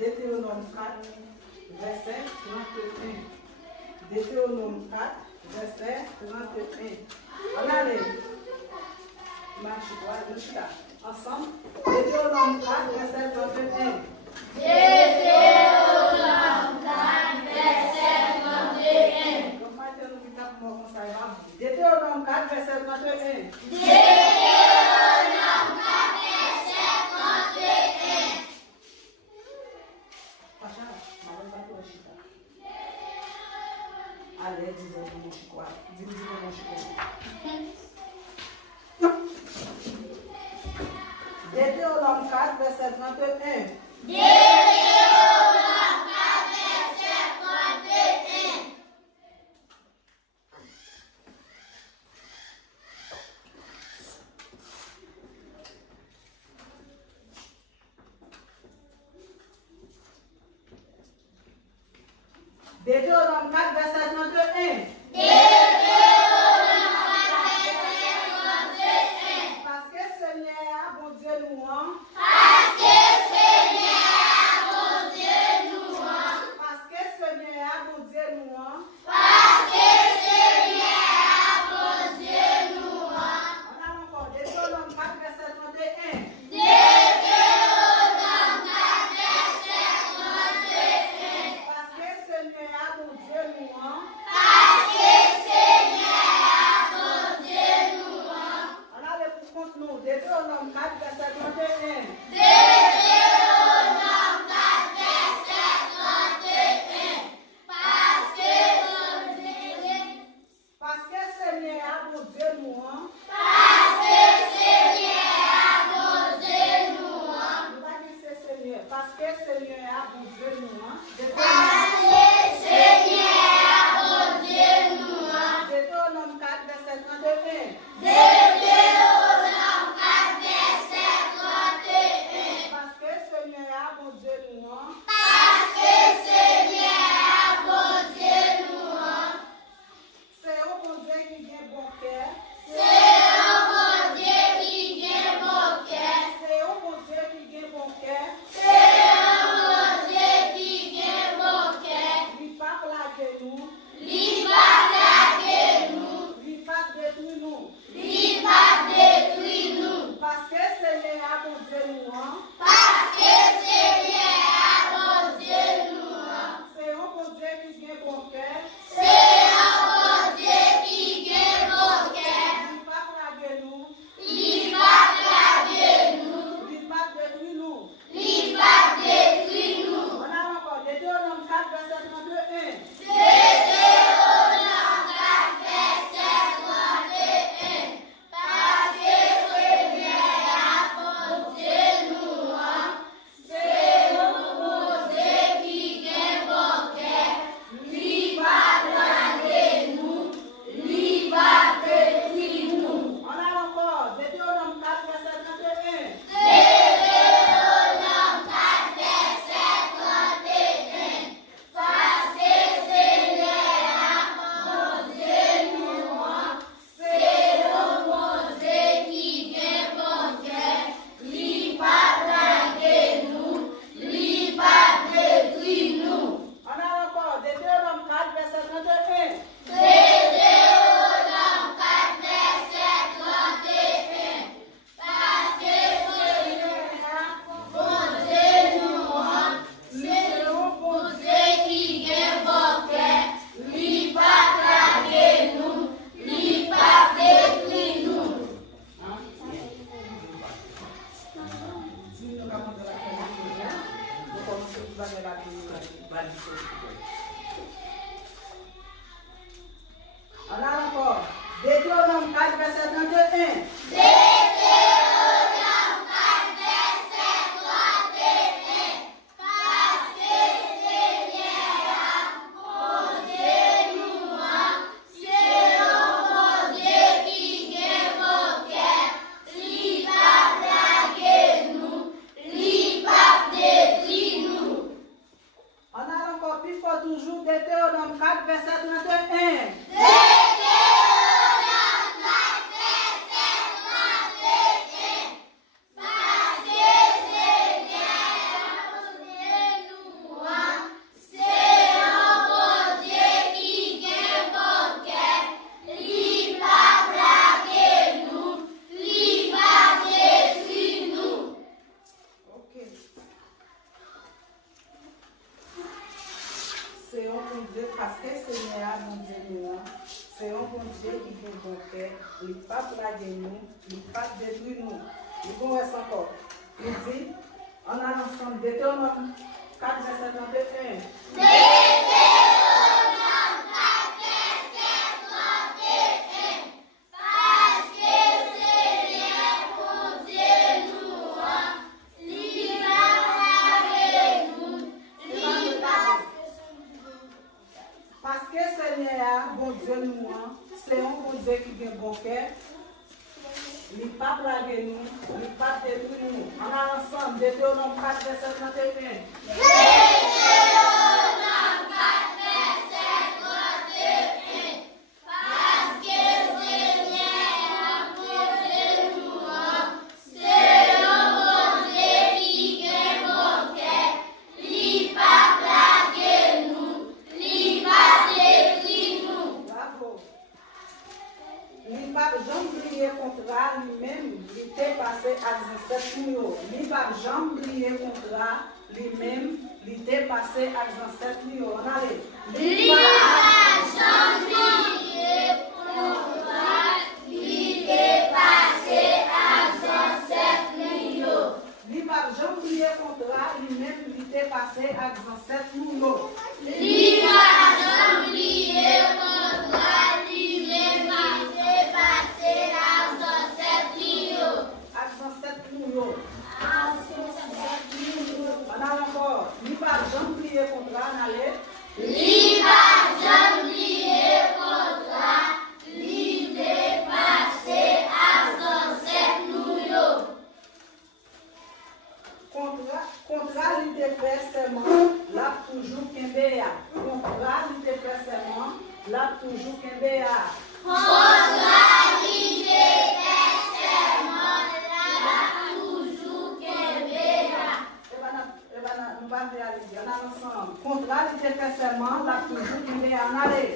Deutéronome 4, verset 31. Deutéronome 4, verset 31. On allait. Marche là. Ensemble. Deutéronome 4, verset 31. Deutéronome 4, verset 31. Deutéronome 4, verset 31. Allez, dis-moi mon chicoua. Dis-moi mon chicoua. Deutéronome 4, verset 31. Deutéronome 4, verset 31. Deutéronome 4, verset 31. Parce que Seigneur, bon Dieu, nous Parce que Seigneur, bon Dieu, nous Parce que Seigneur, bon Dieu, nous Parce que Seigneur, bon Dieu, nous On a encore Deutéronome 4, verset 31. Deutéronome 4, verset 31. Parce que Seigneur, bon Dieu, nous Parce que Seigneur, bon Dieu, nous On a les pour compte nous. Deutéronome 4, verset 31. Deutéronome 4, verset 31. Parce que Parce que Seigneur, bon Dieu, nous Parce que Seigneur, bon Dieu, nous On va dire c'est Seigneur. Parce que Seigneur, bon Dieu, nous Parce que Seigneur, bon Dieu, nous Deutéronome 4, verset 31. Deutéronome 4, verset 31. Parce que Seigneur, bon Dieu, nous Parce que Seigneur, bon Dieu, nous C'est au bon Dieu qui vient bon cœur. C'est un bon Dieu qui vient bon cœur. C'est au bon Dieu qui vient bon cœur. C'est un bon Dieu qui vient bon cœur. Lui pas plaquer nous. Lui pas plaquer nous. Lui pas détruire nous. Lui pas détruire nous. Parce que Seigneur, bon Dieu, nous Parce que Seigneur, bon Dieu, nous C'est au bon Dieu qui vient bon cœur. C'est un bon Dieu qui vient bon cœur. Lui pas plaquer nous. Lui pas plaquer nous. Lui pas détruire nous. Lui pas détruire nous. On a encore Deutéronome 4, verset 31. Deutéronome 4, verset 31. Parce que Seigneur, bon Dieu, nous c'est un bon Dieu qui vient bon cœur. Lui pas plaquer nous. Lui pas détruire nous. On a encore Deutéronome 4, verset 31. Deutéronome 4, verset 31. Parce que Seigneur, bon Dieu, nous c'est un bon Dieu qui vient bon cœur. Lui pas plaquer nous. Lui pas détruire nous. On a encore Deutéronome 4, verset 31. Deutéronome 4, verset 31. Parce que Seigneur, bon Dieu, nous c'est un bon Dieu qui vient bon cœur. Lui pas plaquer nous. Lui pas détruire nous. Si nous avons de la connaissance, nous commençons tout à l'heure la On a encore Deutéronome 4, verset 31. Deutéronome 4, verset 31. Parce que Seigneur, bon Dieu, nous c'est un bon Dieu qui vient bon cœur. Lui pas plaquer nous. Lui pas Dieu, parce que Seigneur, mon Dieu, nous, c'est un bon Dieu qui vient bon cœur, il ne pas blaguer nous, il ne pas détruire nous. Il nous reste encore. Il dit, on a l'ensemble Deutéronome 4, verset 31. Parce que Seigneur, bon Dieu, nous, c'est un bon Dieu qui vient bon cœur. Il ne pas blaguer nous, il ne pas détruire nous. On a l'ensemble Deutéronome 4, verset 31. Lui-même, il était passé à 17 millions. Il va jamais briller contre lui-même, il était passé à 17 millions. Allez. Il va jamais briller contre lui-même, il était passé à 17 millions. Il va jamais briller contre lui-même, il était passé à 17 millions. Il va jamais briller contre lui-même, il était passé à 17 millions. On a encore. Il va jamais briller contre allez. Il va jamais briller contre il est passé à 107 millions. Contre l'idée de faire seulement, là toujours qu'un béa. Contre l'idée de faire seulement, là toujours qu'un béa. Contre l'idée de faire seulement, là toujours qu'un béa. Nous allons réaliser. On a ensemble. Contre l'idée de faire seulement, là toujours qu'un béa. On allait.